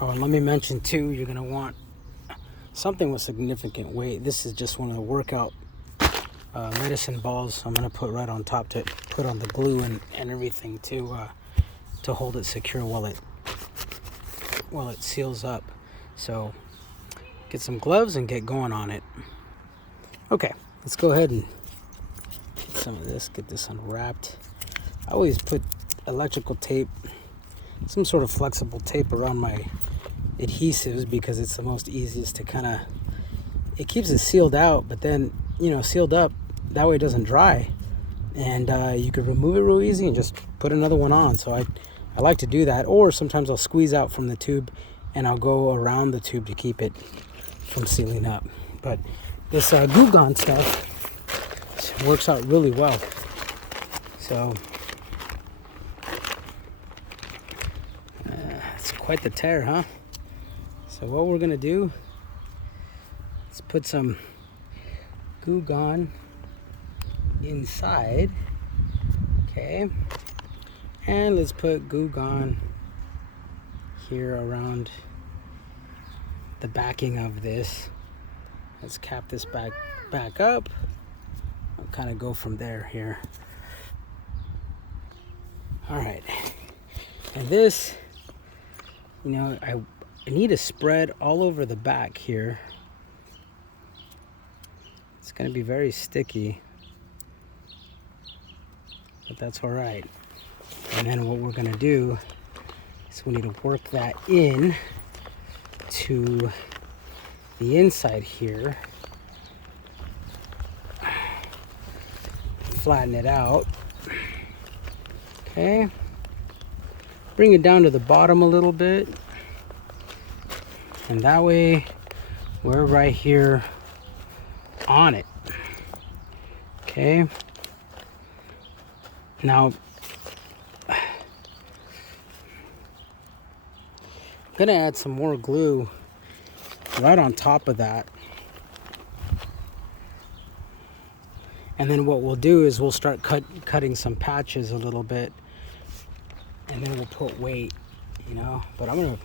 Oh, and let me mention too, you're gonna want something with significant weight. This is just one of the workout medicine balls I'm gonna put right on top to put on the glue and everything to hold it secure while it seals up. So get some gloves and get going on it. Okay, let's go ahead and get some of this, get this unwrapped. I always put electrical tape, some sort of flexible tape around my adhesives because it's the most easiest to kind of, it keeps it sealed out, but then, sealed up, that way it doesn't dry. And you could remove it real easy and just put another one on. So I like to do that. Or sometimes I'll squeeze out from the tube and I'll go around the tube to keep it from sealing up. But this Goo Gone stuff works out really well. So it's quite the tear, huh? So what we're gonna do is put some Goo Gone inside, okay, and let's put Goo Gone here around the backing of this. Let's cap this back up. I'll kind of go from there here. All right, and this, I need a spread all over the back here. It's going to be very sticky, but that's all right. And then what we're going to do is we need to work that in to the inside here. Flatten it out. Okay. Bring it down to the bottom a little bit. And that way we're right here on it. Okay. Now, I'm gonna add some more glue right on top of that. And then what we'll do is we'll start cutting some patches a little bit, and then we'll put weight, But I'm gonna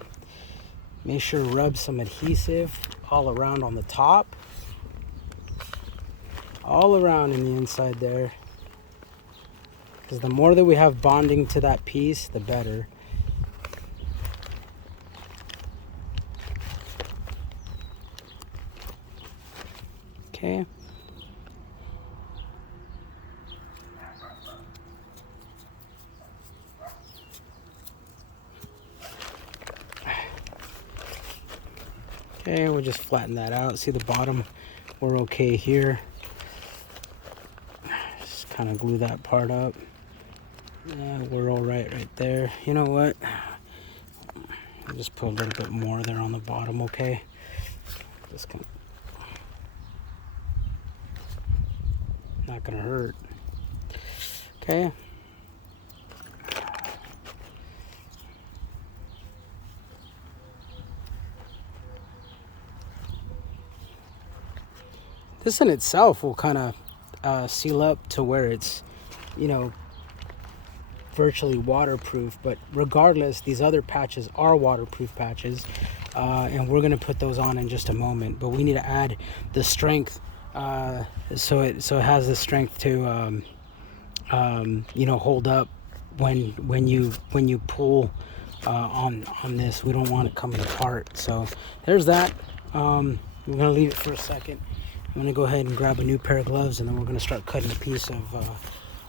make sure to rub some adhesive all around on the top, all around in the inside there. Because the more that we have bonding to that piece, the better. Okay. Okay, we'll just flatten that out. See the bottom, we're okay here. Just kind of glue that part up. Yeah, we're all right there. You know what? I'll just put a little bit more there on the bottom, okay? Just gonna, not gonna hurt. Okay. This in itself will kind of seal up to where it's, virtually waterproof. But regardless, these other patches are waterproof patches, and we're gonna put those on in just a moment. But we need to add the strength, so it has the strength to, hold up when you pull on this. We don't want it coming apart. So there's that. We're gonna leave it for a second. I'm gonna go ahead and grab a new pair of gloves, and then we're gonna start cutting a piece of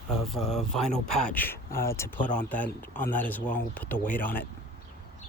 vinyl patch to put on that as well. We'll put the weight on it.